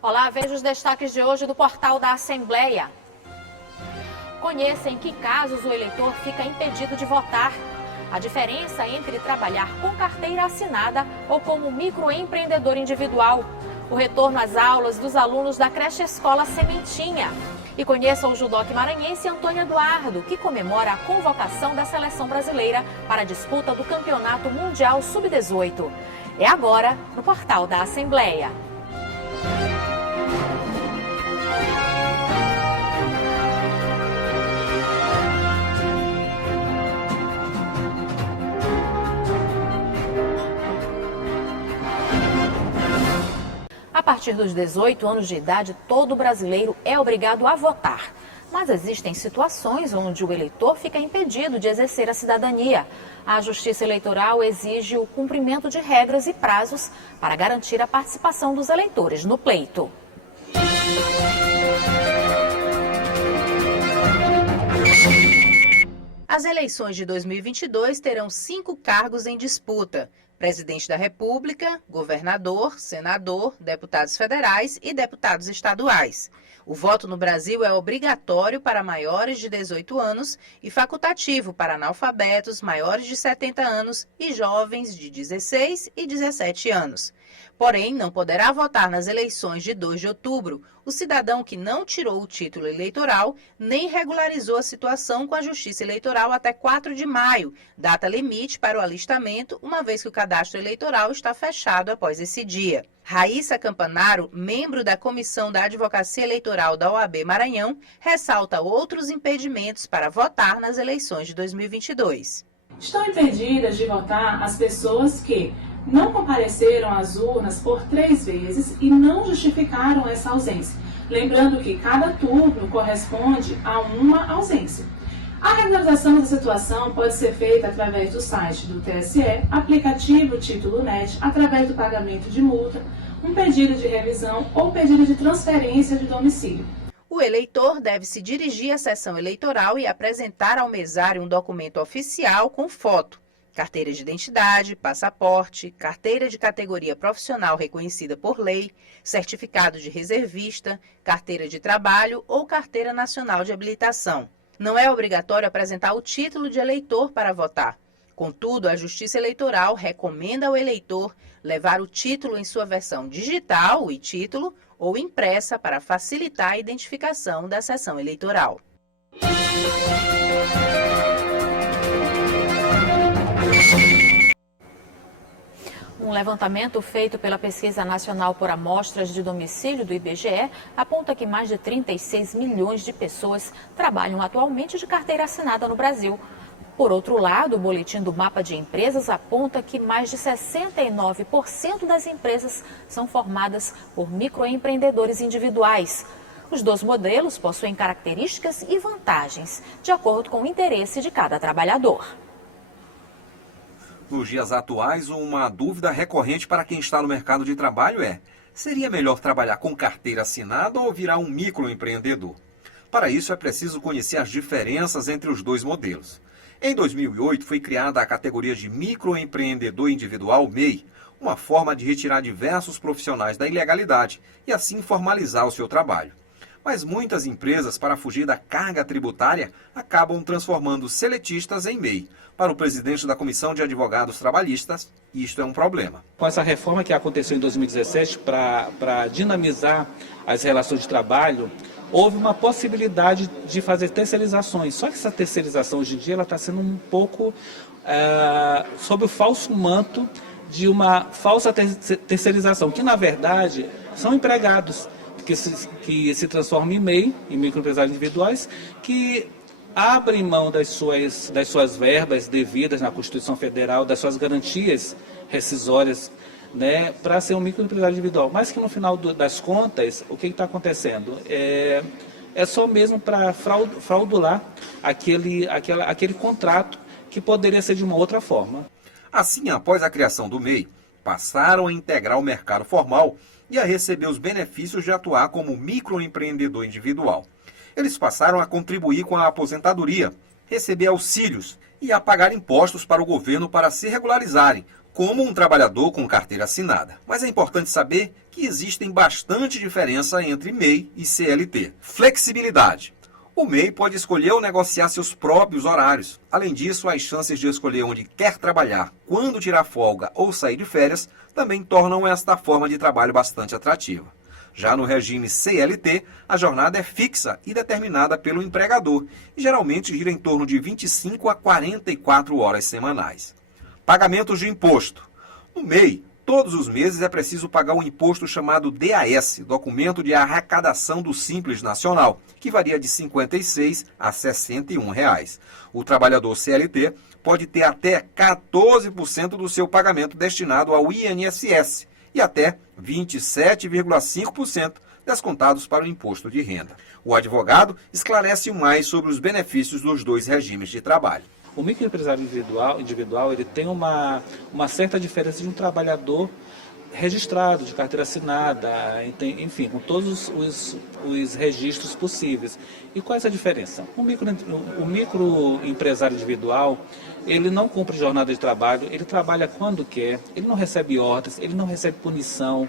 Olá, veja os destaques de hoje do portal da Assembleia. Conheça em que casos o eleitor fica impedido de votar. A diferença entre trabalhar com carteira assinada ou como microempreendedor individual. O retorno às aulas dos alunos da creche Escola Sementinha. E conheça o judoca maranhense Antônio Eduardo, que comemora a convocação da seleção brasileira para a disputa do Campeonato Mundial Sub-18. É agora no portal da Assembleia. A partir dos 18 anos de idade, todo brasileiro é obrigado a votar. Mas existem situações onde o eleitor fica impedido de exercer a cidadania. A Justiça Eleitoral exige o cumprimento de regras e prazos para garantir a participação dos eleitores no pleito. As eleições de 2022 terão 5 cargos em disputa: presidente da República, governador, senador, deputados federais e deputados estaduais. O voto no Brasil é obrigatório para maiores de 18 anos e facultativo para analfabetos maiores de 70 anos e jovens de 16 e 17 anos. Porém, não poderá votar nas eleições de 2 de outubro o cidadão que não tirou o título eleitoral nem regularizou a situação com a Justiça Eleitoral até 4 de maio, data limite para o alistamento, uma vez que o cadastro eleitoral está fechado após esse dia. Raíssa Campanaro, membro da Comissão da Advocacia Eleitoral da OAB Maranhão, ressalta outros impedimentos para votar nas eleições de 2022. Estão impedidas de votar as pessoas que não compareceram às urnas por 3 vezes e não justificaram essa ausência. Lembrando que cada turno corresponde a uma ausência. A regularização dessa situação pode ser feita através do site do TSE, aplicativo Título Net, através do pagamento de multa, um pedido de revisão ou pedido de transferência de domicílio. O eleitor deve se dirigir à sessão eleitoral e apresentar ao mesário um documento oficial com foto: carteira de identidade, passaporte, carteira de categoria profissional reconhecida por lei, certificado de reservista, carteira de trabalho ou carteira nacional de habilitação. Não é obrigatório apresentar o título de eleitor para votar. Contudo, a Justiça Eleitoral recomenda ao eleitor levar o título em sua versão digital, o e-título, ou impressa para facilitar a identificação da sessão eleitoral. Um levantamento feito pela Pesquisa Nacional por Amostras de Domicílio do IBGE aponta que mais de 36 milhões de pessoas trabalham atualmente de carteira assinada no Brasil. Por outro lado, o boletim do Mapa de Empresas aponta que mais de 69% das empresas são formadas por microempreendedores individuais. Os 2 modelos possuem características e vantagens, de acordo com o interesse de cada trabalhador. Nos dias atuais, uma dúvida recorrente para quem está no mercado de trabalho é: seria melhor trabalhar com carteira assinada ou virar um microempreendedor? Para isso, é preciso conhecer as diferenças entre os 2 modelos. Em 2008, foi criada a categoria de microempreendedor individual, MEI, uma forma de retirar diversos profissionais da ilegalidade e assim formalizar o seu trabalho. Mas muitas empresas, para fugir da carga tributária, acabam transformando seletistas em MEI. Para o presidente da Comissão de Advogados Trabalhistas, isto é um problema. Com essa reforma que aconteceu em 2017 para dinamizar as relações de trabalho, houve uma possibilidade de fazer terceirizações. Só que essa terceirização hoje em dia está sendo um pouco sob o falso manto de uma falsa terceirização, que na verdade são empregados que se transformam em MEI, em microempresários individuais, que abrem mão das suas verbas devidas na Constituição Federal, das suas garantias rescisórias, né, para ser um microempresário individual. Mas que no final das contas, o que está acontecendo? É só mesmo para fraudular aquele contrato que poderia ser de uma outra forma. Assim, após a criação do MEI, passaram a integrar o mercado formal e a receber os benefícios de atuar como microempreendedor individual. Eles passaram a contribuir com a aposentadoria, receber auxílios e a pagar impostos para o governo para se regularizarem, como um trabalhador com carteira assinada. Mas é importante saber que existem bastante diferença entre MEI e CLT. Flexibilidade. O MEI pode escolher ou negociar seus próprios horários. Além disso, as chances de escolher onde quer trabalhar, quando tirar folga ou sair de férias, também tornam esta forma de trabalho bastante atrativa. Já no regime CLT, a jornada é fixa e determinada pelo empregador e geralmente gira em torno de 25 a 44 horas semanais. Pagamentos de imposto. No MEI, todos os meses é preciso pagar um imposto chamado DAS, Documento de Arrecadação do Simples Nacional, que varia de R$ 56 a R$ 61. O trabalhador CLT pode ter até 14% do seu pagamento destinado ao INSS e até 27,5% descontados para o imposto de renda. O advogado esclarece mais sobre os benefícios dos dois regimes de trabalho. O microempresário individual ele tem uma certa diferença de um trabalhador registrado, de carteira assinada, enfim, com todos os registros possíveis. E qual é essa diferença? O microempresário individual, ele não cumpre jornada de trabalho, ele trabalha quando quer, ele não recebe ordens, ele não recebe punição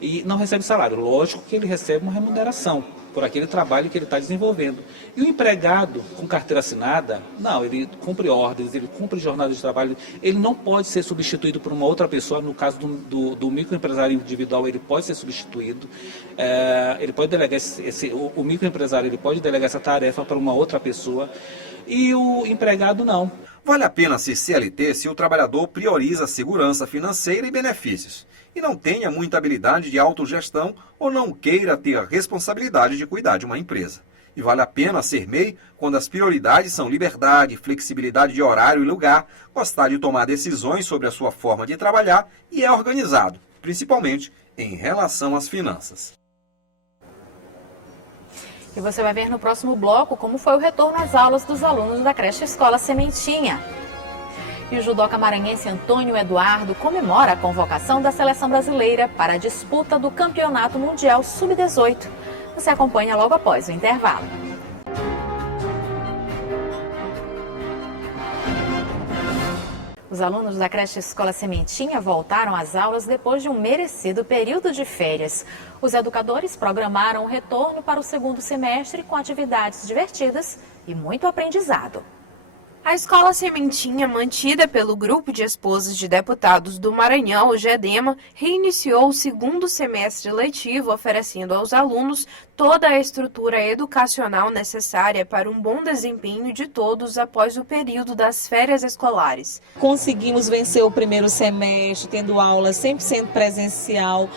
e não recebe salário. Lógico que ele recebe uma remuneração por aquele trabalho que ele está desenvolvendo. E o empregado com carteira assinada, não, ele cumpre ordens, ele cumpre jornada de trabalho, ele não pode ser substituído por uma outra pessoa. No caso do microempresário individual, ele pode ser substituído, ele pode delegar o microempresário ele pode delegar essa tarefa para uma outra pessoa, e o empregado não. Vale a pena ser CLT se o trabalhador prioriza a segurança financeira e benefícios, e não tenha muita habilidade de autogestão ou não queira ter a responsabilidade de cuidar de uma empresa. E vale a pena ser MEI quando as prioridades são liberdade, flexibilidade de horário e lugar, gostar de tomar decisões sobre a sua forma de trabalhar e é organizado, principalmente em relação às finanças. E você vai ver no próximo bloco como foi o retorno às aulas dos alunos da creche Escola Sementinha. E o judoca maranhense Antônio Eduardo comemora a convocação da seleção brasileira para a disputa do Campeonato Mundial Sub-18. Você acompanha logo após o intervalo. Os alunos da creche Escola Sementinha voltaram às aulas depois de um merecido período de férias. Os educadores programaram o retorno para o segundo semestre com atividades divertidas e muito aprendizado. A Escola Sementinha, mantida pelo Grupo de Esposas de Deputados do Maranhão, o GEDEMA, reiniciou o segundo semestre letivo, oferecendo aos alunos toda a estrutura educacional necessária para um bom desempenho de todos após o período das férias escolares. Conseguimos vencer o primeiro semestre, tendo aula 100% presencial.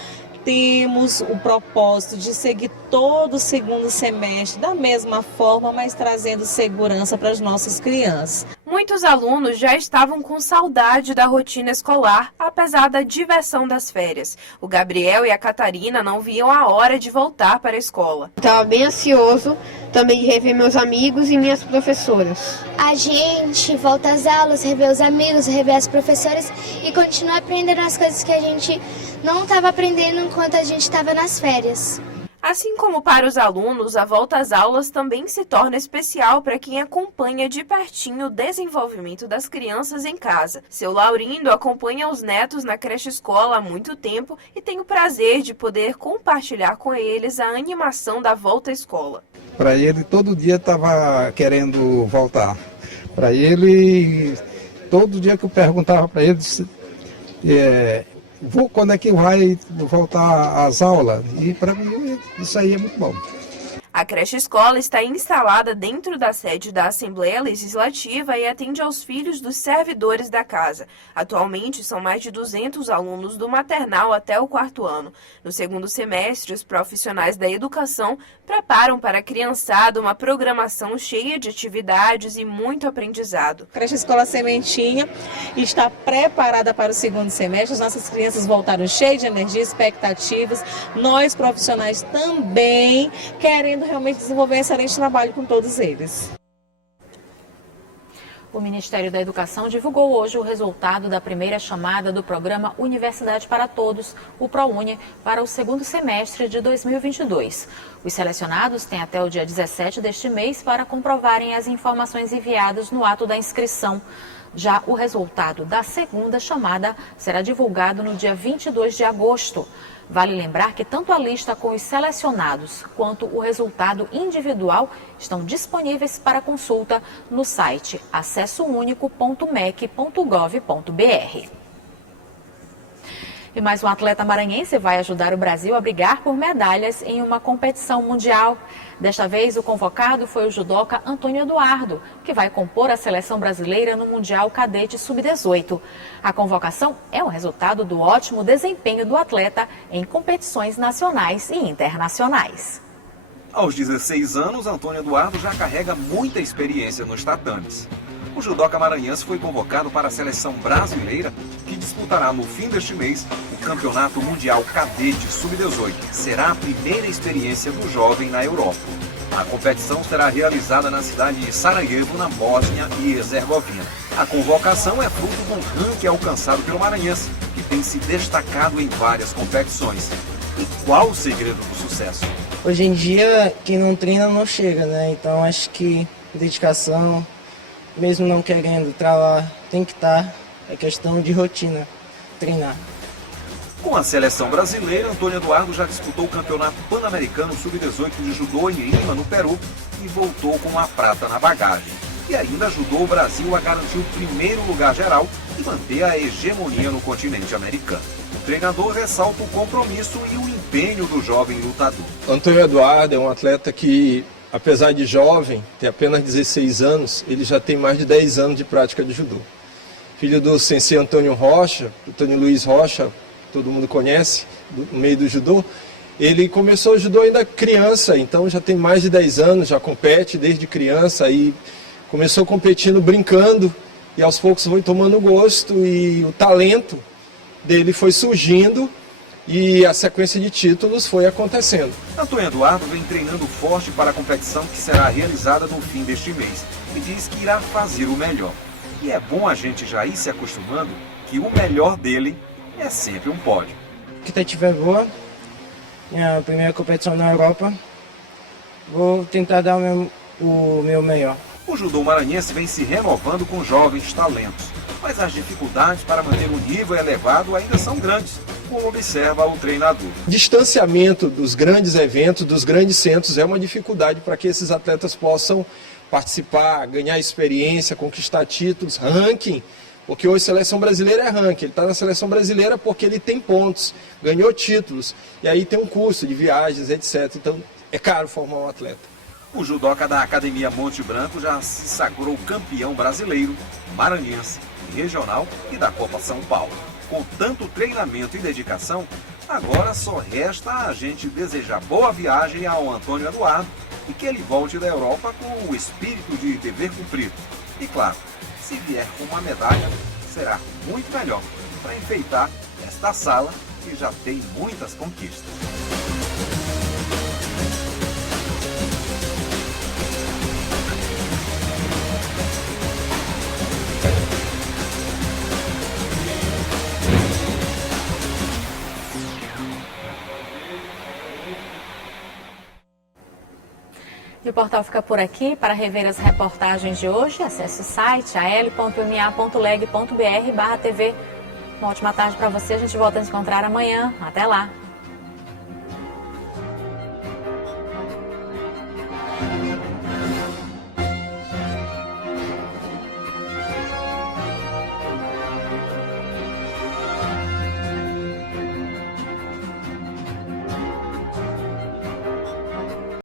Temos o propósito de seguir todo o segundo semestre da mesma forma, mas trazendo segurança para as nossas crianças. Muitos alunos já estavam com saudade da rotina escolar, apesar da diversão das férias. O Gabriel e a Catarina não viam a hora de voltar para a escola. Estava bem ansioso também de rever meus amigos e minhas professoras. A gente volta às aulas, rever os amigos, rever as professoras e continuar aprendendo as coisas que a gente não estava aprendendo enquanto a gente estava nas férias. Assim como para os alunos, a volta às aulas também se torna especial para quem acompanha de pertinho o desenvolvimento das crianças em casa. Seu Laurindo acompanha os netos na creche escola há muito tempo e tem o prazer de poder compartilhar com eles a animação da volta à escola. Para ele, todo dia estava querendo voltar. Para ele, todo dia que eu perguntava para ele, quando é que vai voltar às aulas? E para mim isso aí é muito bom. A creche escola está instalada dentro da sede da Assembleia Legislativa e atende aos filhos dos servidores da casa. Atualmente são mais de 200 alunos do maternal até o 4º ano. No segundo semestre, os profissionais da educação preparam para a criançada uma programação cheia de atividades e muito aprendizado. A creche Escola Sementinha está preparada para o segundo semestre. As nossas crianças voltaram cheias de energia, expectativas. Nós, profissionais, também querendo realmente desenvolver um excelente trabalho com todos eles. O Ministério da Educação divulgou hoje o resultado da primeira chamada do programa Universidade para Todos, o ProUni, para o segundo semestre de 2022. Os selecionados têm até o dia 17 deste mês para comprovarem as informações enviadas no ato da inscrição. Já o resultado da segunda chamada será divulgado no dia 22 de agosto. Vale lembrar que tanto a lista com os selecionados quanto o resultado individual estão disponíveis para consulta no site acessounico.mec.gov.br. E mais um atleta maranhense vai ajudar o Brasil a brigar por medalhas em uma competição mundial. Desta vez, o convocado foi o judoca Antônio Eduardo, que vai compor a seleção brasileira no Mundial Cadete Sub-18. A convocação é o resultado do ótimo desempenho do atleta em competições nacionais e internacionais. Aos 16 anos, Antônio Eduardo já carrega muita experiência nos tatames. O judoca maranhense foi convocado para a seleção brasileira, que disputará no fim deste mês o Campeonato Mundial Cadete Sub-18. Será a primeira experiência do jovem na Europa. A competição será realizada na cidade de Sarajevo, na Bósnia e Herzegovina. A convocação é fruto de um ranking alcançado pelo maranhense, que tem se destacado em várias competições. E qual o segredo do sucesso? Hoje em dia, quem não treina não chega, né? Então acho que dedicação, mesmo não querendo estar lá, tem que estar. É questão de rotina, treinar. Com a seleção brasileira, Antônio Eduardo já disputou o Campeonato Pan-Americano Sub-18 de Judô em Lima, no Peru, e voltou com a prata na bagagem. E ainda ajudou o Brasil a garantir o primeiro lugar geral e manter a hegemonia no continente americano. O treinador ressalta o compromisso e o empenho do jovem lutador. Antônio Eduardo é um atleta que, apesar de jovem, tem apenas 16 anos, ele já tem mais de 10 anos de prática de judô. Filho do sensei Antônio Rocha, Antônio Luiz Rocha, todo mundo conhece, no meio do judô. Ele começou o judô ainda criança, então já tem mais de 10 anos, já compete desde criança. E começou competindo brincando e aos poucos foi tomando gosto e o talento dele foi surgindo e a sequência de títulos foi acontecendo. Antônio Eduardo vem treinando forte para a competição que será realizada no fim deste mês e diz que irá fazer o melhor. E é bom a gente já ir se acostumando que o melhor dele é sempre um pódio. A expectativa é boa, minha primeira competição na Europa, vou tentar dar o meu melhor. O judô maranhense vem se renovando com jovens talentos, mas as dificuldades para manter o nível elevado ainda são grandes, como observa o treinador. O distanciamento dos grandes eventos, dos grandes centros, é uma dificuldade para que esses atletas possam participar, ganhar experiência, conquistar títulos, ranking, porque hoje a seleção brasileira é ranking, ele está na seleção brasileira porque ele tem pontos, ganhou títulos, e aí tem um curso de viagens, etc. Então é caro formar um atleta. O judoca da Academia Monte Branco já se sagrou campeão brasileiro, maranhense, regional e da Copa São Paulo. Com tanto treinamento e dedicação, agora só resta a gente desejar boa viagem ao Antônio Eduardo e que ele volte da Europa com o espírito de dever cumprido. E claro, se vier com uma medalha, será muito melhor para enfeitar esta sala que já tem muitas conquistas. E o portal fica por aqui. Para rever as reportagens de hoje, acesse o site al.ma.leg.br/tv. Uma ótima tarde para você. A gente volta a se encontrar amanhã. Até lá.